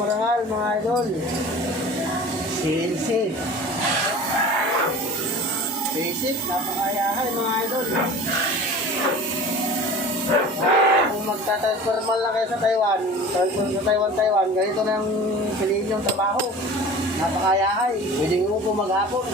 marangal mga idol. Silsip. Basic, napakayahay mga idol. Kung magtatransformal na kayo sa Taiwan, Taiwan, ganito na yung piliin yung trabaho. Napakayahay. Pwede mo po maghapon.